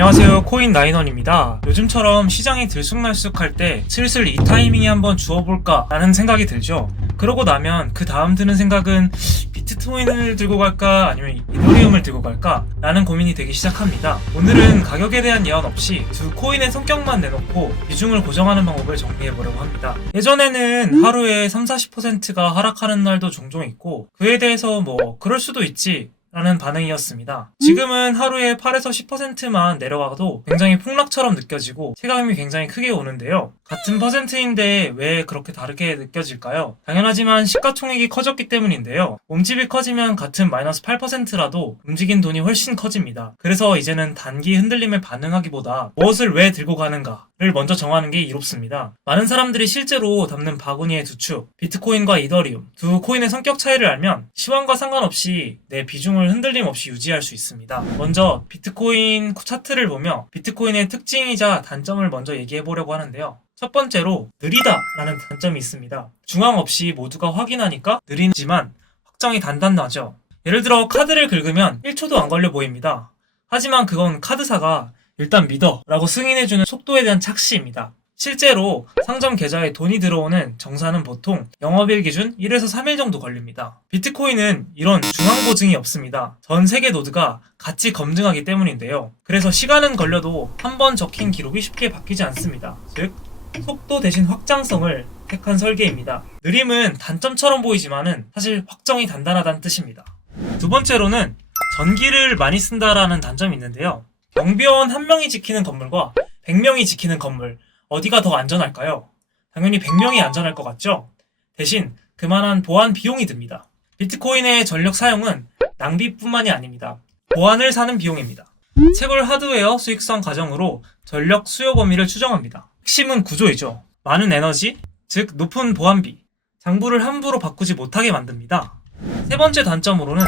안녕하세요 코인 나인원입니다. 요즘처럼 시장이 들쑥날쑥할 때 슬슬 이 타이밍에 한번 주워볼까 라는 생각이 들죠. 그러고 나면 그 다음 드는 생각은 비트코인을 들고 갈까 아니면 이더리움을 들고 갈까 라는 고민이 되기 시작합니다. 오늘은 가격에 대한 예언 없이 두 코인의 성격만 내놓고 비중을 고정하는 방법을 정리해보려고 합니다. 예전에는 하루에 3, 40%가 하락하는 날도 종종 있고 그에 대해서 뭐 그럴 수도 있지 라는 반응이었습니다. 지금은 하루에 8에서 10%만 내려가도 굉장히 폭락처럼 느껴지고 체감이 굉장히 크게 오는데요. 같은 퍼센트인데 왜 그렇게 다르게 느껴질까요? 당연하지만 시가총액이 커졌기 때문인데요. 몸집이 커지면 같은 마이너스 8%라도 움직인 돈이 훨씬 커집니다. 그래서 이제는 단기 흔들림에 반응하기보다 무엇을 왜 들고 가는가 를 먼저 정하는 게 이롭습니다. 많은 사람들이 실제로 담는 바구니의 두 축, 비트코인과 이더리움 두 코인의 성격 차이를 알면 시황과 상관없이 내 비중을 흔들림 없이 유지할 수 있습니다. 먼저 비트코인 차트를 보며 비트코인의 특징이자 단점을 먼저 얘기해 보려고 하는데요. 첫 번째로 느리다라는 단점이 있습니다. 중앙 없이 모두가 확인하니까 느리지만 확정이 단단하죠. 예를 들어 카드를 긁으면 1초도 안 걸려 보입니다. 하지만 그건 카드사가 일단 믿어 라고 승인해주는 속도에 대한 착시입니다. 실제로 상점 계좌에 돈이 들어오는 정산은 보통 영업일 기준 1에서 3일 정도 걸립니다. 비트코인은 이런 중앙 보증이 없습니다. 전 세계 노드가 같이 검증하기 때문인데요. 그래서 시간은 걸려도 한 번 적힌 기록이 쉽게 바뀌지 않습니다. 즉, 속도 대신 확장성을 택한 설계입니다. 느림은 단점처럼 보이지만은 사실 확정이 단단하다는 뜻입니다. 두 번째로는 전기를 많이 쓴다라는 단점이 있는데요. 경비원 한 명이 지키는 건물과 100명이 지키는 건물 어디가 더 안전할까요? 당연히 100명이 안전할 것 같죠? 대신 그만한 보안 비용이 듭니다. 비트코인의 전력 사용은 낭비뿐만이 아닙니다. 보안을 사는 비용입니다. 채굴 하드웨어 수익성 과정으로 전력 수요 범위를 추정합니다. 핵심은 구조이죠. 많은 에너지, 즉 높은 보안비, 장부를 함부로 바꾸지 못하게 만듭니다. 세 번째 단점으로는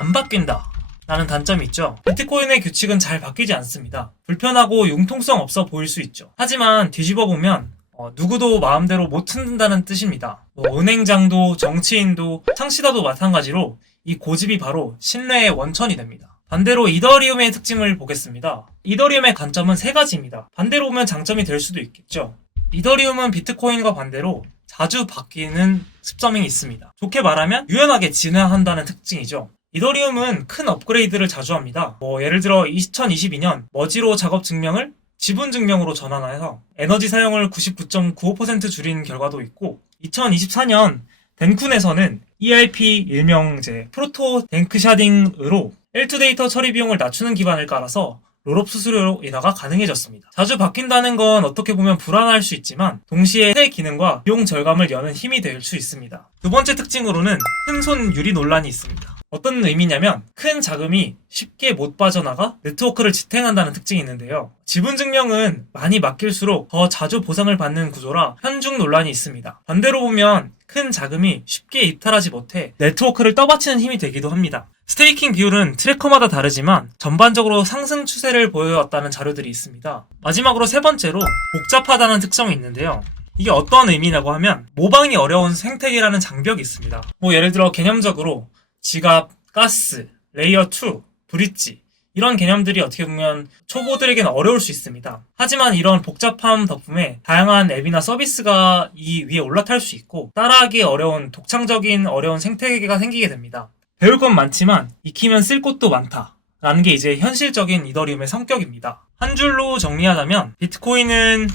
안 바뀐다. 라는 단점이 있죠. 비트코인의 규칙은 잘 바뀌지 않습니다. 불편하고 융통성 없어 보일 수 있죠. 하지만 뒤집어 보면 어, 누구도 마음대로 못 흔든다는 뜻입니다. 뭐 은행장도 정치인도 창시다도 마찬가지로 이 고집이 바로 신뢰의 원천이 됩니다. 반대로 이더리움의 특징을 보겠습니다. 이더리움의 단점은 세 가지입니다. 반대로 보면 장점이 될 수도 있겠죠. 이더리움은 비트코인과 반대로 자주 바뀌는 습점이 있습니다. 좋게 말하면 유연하게 진화한다는 특징이죠. 이더리움은 큰 업그레이드를 자주 합니다. 뭐 예를 들어 2022년 머지로 작업 증명을 지분 증명으로 전환해서 에너지 사용을 99.95% 줄인 결과도 있고 2024년 덴쿤에서는 ERP 일명제 프로토 댕크샤딩으로 L2 데이터 처리 비용을 낮추는 기반을 깔아서 롤업 수수료 인하가 가능해졌습니다. 자주 바뀐다는 건 어떻게 보면 불안할 수 있지만 동시에 새 기능과 비용 절감을 여는 힘이 될 수 있습니다. 두 번째 특징으로는 큰 손 유리 논란이 있습니다. 어떤 의미냐면 큰 자금이 쉽게 못 빠져나가 네트워크를 지탱한다는 특징이 있는데요. 지분 증명은 많이 맡길수록 더 자주 보상을 받는 구조라 현중 논란이 있습니다. 반대로 보면 큰 자금이 쉽게 이탈하지 못해 네트워크를 떠받치는 힘이 되기도 합니다. 스테이킹 비율은 트래커마다 다르지만 전반적으로 상승 추세를 보여왔다는 자료들이 있습니다. 마지막으로 세 번째로 복잡하다는 특성이 있는데요. 이게 어떤 의미냐고 하면 모방이 어려운 생태계라는 장벽이 있습니다. 뭐 예를 들어 개념적으로 지갑, 가스, 레이어 2, 브릿지 이런 개념들이 어떻게 보면 초보들에게는 어려울 수 있습니다. 하지만 이런 복잡함 덕분에 다양한 앱이나 서비스가 이 위에 올라탈 수 있고 따라하기 어려운 독창적인 어려운 생태계가 생기게 됩니다. 배울 건 많지만 익히면 쓸 곳도 많다. 라는 게 이제 현실적인 이더리움의 성격입니다. 한 줄로 정리하자면 비트코인은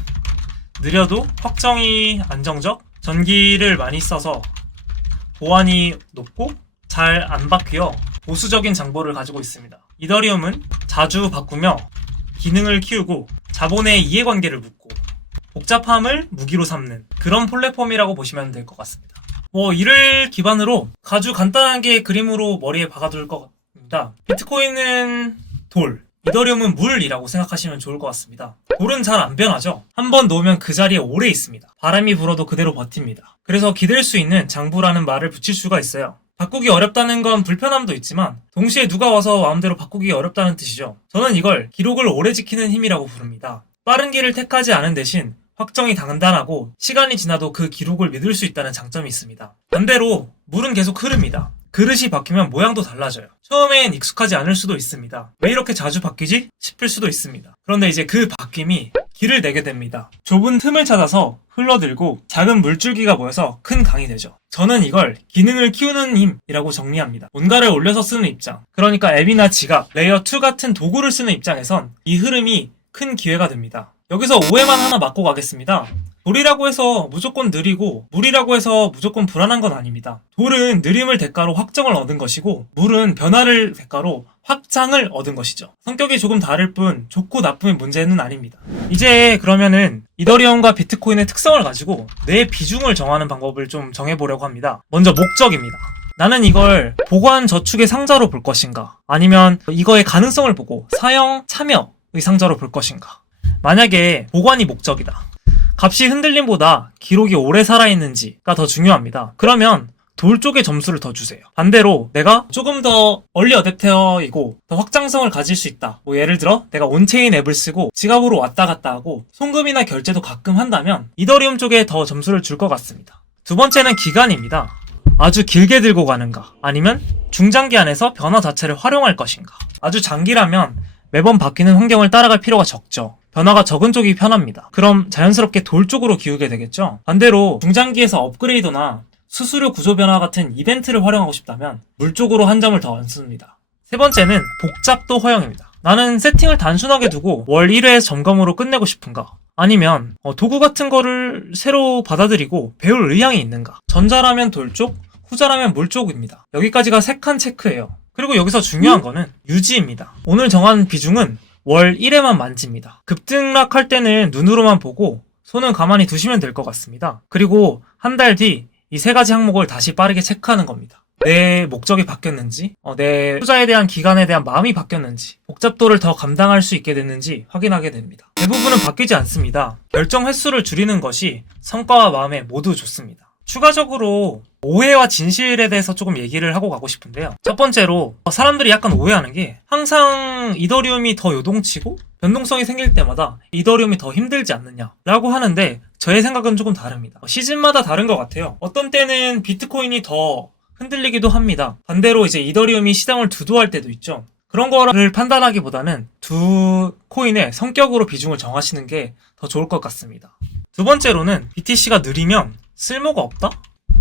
느려도 확정이 안정적, 전기를 많이 써서 보안이 높고 잘 안 바뀌어 보수적인 장보를 가지고 있습니다. 이더리움은 자주 바꾸며 기능을 키우고 자본의 이해관계를 묻고 복잡함을 무기로 삼는 그런 플랫폼이라고 보시면 될 것 같습니다. 뭐 이를 기반으로 아주 간단하게 그림으로 머리에 박아둘 것 같습니다. 비트코인은 돌, 이더리움은 물이라고 생각하시면 좋을 것 같습니다. 돌은 잘 안 변하죠. 한번 놓으면 그 자리에 오래 있습니다. 바람이 불어도 그대로 버팁니다. 그래서 기댈 수 있는 장부라는 말을 붙일 수가 있어요. 바꾸기 어렵다는 건 불편함도 있지만 동시에 누가 와서 마음대로 바꾸기 어렵다는 뜻이죠. 저는 이걸 기록을 오래 지키는 힘이라고 부릅니다. 빠른 길을 택하지 않은 대신 확정이 단단하고 시간이 지나도 그 기록을 믿을 수 있다는 장점이 있습니다. 반대로 물은 계속 흐릅니다. 그릇이 바뀌면 모양도 달라져요. 처음엔 익숙하지 않을 수도 있습니다. 왜 이렇게 자주 바뀌지? 싶을 수도 있습니다. 그런데 이제 그 바뀜이 길을 내게 됩니다. 좁은 틈을 찾아서 흘러들고 작은 물줄기가 모여서 큰 강이 되죠. 저는 이걸 기능을 키우는 힘이라고 정리합니다. 뭔가를 올려서 쓰는 입장. 그러니까 앱이나 지갑, 레이어 2 같은 도구를 쓰는 입장에선 이 흐름이 큰 기회가 됩니다. 여기서 오해만 하나 맞고 가겠습니다. 돌이라고 해서 무조건 느리고 물이라고 해서 무조건 불안한 건 아닙니다. 돌은 느림을 대가로 확정을 얻은 것이고 물은 변화를 대가로 확장을 얻은 것이죠. 성격이 조금 다를 뿐 좋고 나쁨의 문제는 아닙니다. 이제 그러면은 이더리움과 비트코인의 특성을 가지고 내 비중을 정하는 방법을 좀 정해보려고 합니다. 먼저 목적입니다. 나는 이걸 보관 저축의 상자로 볼 것인가? 아니면 이거의 가능성을 보고 사용 참여의 상자로 볼 것인가? 만약에 보관이 목적이다. 값이 흔들림보다 기록이 오래 살아있는지가 더 중요합니다. 그러면 돌 쪽에 점수를 더 주세요. 반대로 내가 조금 더 얼리 어댑터이고 더 확장성을 가질 수 있다. 뭐 예를 들어 내가 온체인 앱을 쓰고 지갑으로 왔다 갔다 하고 송금이나 결제도 가끔 한다면 이더리움 쪽에 더 점수를 줄 것 같습니다. 두 번째는 기간입니다. 아주 길게 들고 가는가 아니면 중장기 안에서 변화 자체를 활용할 것인가 아주 장기라면 매번 바뀌는 환경을 따라갈 필요가 적죠. 변화가 적은 쪽이 편합니다. 그럼 자연스럽게 돌 쪽으로 기우게 되겠죠? 반대로 중장기에서 업그레이드나 수수료 구조 변화 같은 이벤트를 활용하고 싶다면 물 쪽으로 한 점을 더 얹습니다. 세 번째는 복잡도 허용입니다. 나는 세팅을 단순하게 두고 월 1회 점검으로 끝내고 싶은가? 아니면 어, 도구 같은 거를 새로 받아들이고 배울 의향이 있는가? 전자라면 돌 쪽, 후자라면 물 쪽입니다. 여기까지가 세 칸 체크예요. 그리고 여기서 중요한 거는 유지입니다. 오늘 정한 비중은 월 1회만 만집니다. 급등락할 때는 눈으로만 보고 손은 가만히 두시면 될 것 같습니다. 그리고 한 달 뒤 이 세 가지 항목을 다시 빠르게 체크하는 겁니다. 내 목적이 바뀌었는지, 어, 내 투자에 대한 기간에 대한 마음이 바뀌었는지, 복잡도를 더 감당할 수 있게 됐는지 확인하게 됩니다. 대부분은 바뀌지 않습니다. 결정 횟수를 줄이는 것이 성과와 마음에 모두 좋습니다. 추가적으로 오해와 진실에 대해서 조금 얘기를 하고 가고 싶은데요. 첫 번째로 사람들이 약간 오해하는 게 항상 이더리움이 더 요동치고 변동성이 생길 때마다 이더리움이 더 힘들지 않느냐라고 하는데 저의 생각은 조금 다릅니다. 시즌마다 다른 것 같아요. 어떤 때는 비트코인이 더 흔들리기도 합니다. 반대로 이제 이더리움이 시장을 두도할 때도 있죠. 그런 거를 판단하기보다는 두 코인의 성격으로 비중을 정하시는 게 더 좋을 것 같습니다. 두 번째로는 BTC가 느리면 쓸모가 없다?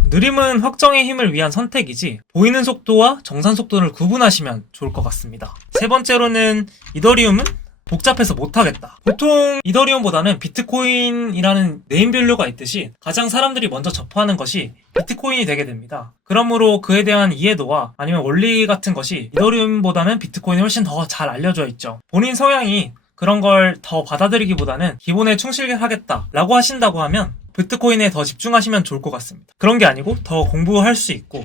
느림은 확정의 힘을 위한 선택이지 보이는 속도와 정산 속도를 구분하시면 좋을 것 같습니다. 세 번째로는 이더리움은 복잡해서 못하겠다. 보통 이더리움보다는 비트코인이라는 네임 밸류가 있듯이 가장 사람들이 먼저 접하는 것이 비트코인이 되게 됩니다. 그러므로 그에 대한 이해도와 아니면 원리 같은 것이 이더리움보다는 비트코인이 훨씬 더 잘 알려져 있죠. 본인 성향이 그런 걸 더 받아들이기보다는 기본에 충실하겠다라고 하신다고 하면 비트코인에 더 집중하시면 좋을 것 같습니다. 그런 게 아니고 더 공부할 수 있고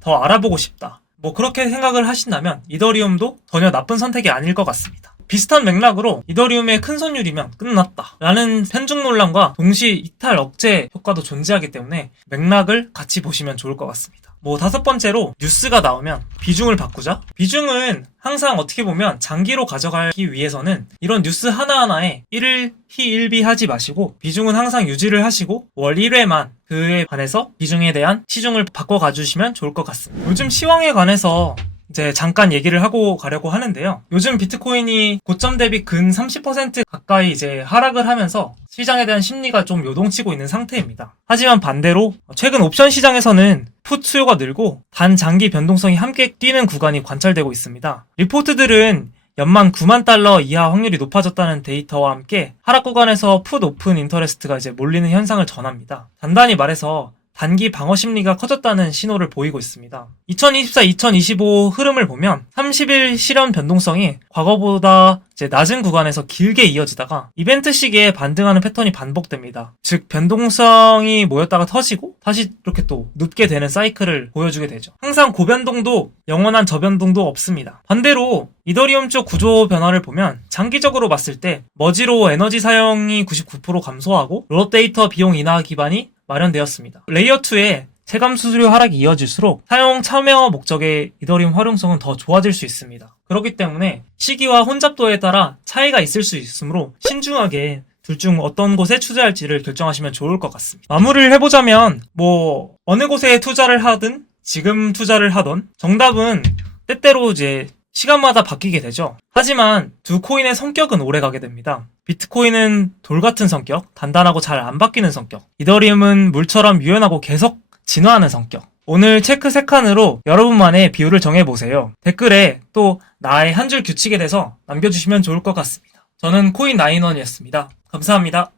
더 알아보고 싶다. 뭐 그렇게 생각을 하신다면 이더리움도 전혀 나쁜 선택이 아닐 것 같습니다. 비슷한 맥락으로 이더리움의 큰 손율이면 끝났다. 라는 편중 논란과 동시 이탈 억제 효과도 존재하기 때문에 맥락을 같이 보시면 좋을 것 같습니다. 뭐 다섯 번째로 뉴스가 나오면 비중을 바꾸자. 비중은 항상 어떻게 보면 장기로 가져가기 위해서는 이런 뉴스 하나하나에 1을 희일비 하지 마시고 비중은 항상 유지를 하시고 월 1회만 그에 관해서 비중에 대한 시중을 바꿔 가주시면 좋을 것 같습니다. 요즘 시황에 관해서 이제 잠깐 얘기를 하고 가려고 하는데요. 요즘 비트코인이 고점 대비 근 30% 가까이 이제 하락을 하면서 시장에 대한 심리가 좀 요동치고 있는 상태입니다. 하지만 반대로 최근 옵션 시장에서는 풋 수요가 늘고 단 장기 변동성이 함께 뛰는 구간이 관찰되고 있습니다. 리포트들은 연만 9만 달러 이하 확률이 높아졌다는 데이터와 함께 하락 구간에서 풋 오픈 인터레스트가 이제 몰리는 현상을 전합니다. 단단히 말해서 단기 방어 심리가 커졌다는 신호를 보이고 있습니다. 2024-2025 흐름을 보면 30일 실현 변동성이 과거보다 낮은 구간에서 길게 이어지다가 이벤트 시기에 반등하는 패턴이 반복됩니다. 즉 변동성이 모였다가 터지고 다시 이렇게 또 눕게 되는 사이클을 보여주게 되죠. 항상 고변동도 영원한 저변동도 없습니다. 반대로 이더리움 쪽 구조 변화를 보면 장기적으로 봤을 때 머지로 에너지 사용이 99% 감소하고 롤업 데이터 비용 인하 기반이 마련되었습니다. 레이어 2에 체감 수수료 하락이 이어질수록 사용 참여 목적의 이더리움 활용성은 더 좋아질 수 있습니다. 그렇기 때문에 시기와 혼잡도에 따라 차이가 있을 수 있으므로 신중하게 둘 중 어떤 곳에 투자할지를 결정하시면 좋을 것 같습니다. 마무리를 해보자면 뭐 어느 곳에 투자를 하든 지금 투자를 하던? 정답은 때때로 이제 시간마다 바뀌게 되죠. 하지만 두 코인의 성격은 오래 가게 됩니다. 비트코인은 돌 같은 성격, 단단하고 잘 안 바뀌는 성격. 이더리움은 물처럼 유연하고 계속 진화하는 성격. 오늘 체크 세 칸으로 여러분만의 비율을 정해보세요. 댓글에 또 나의 한 줄 규칙에 대해서 남겨주시면 좋을 것 같습니다. 저는 코인 나인원이었습니다. 감사합니다.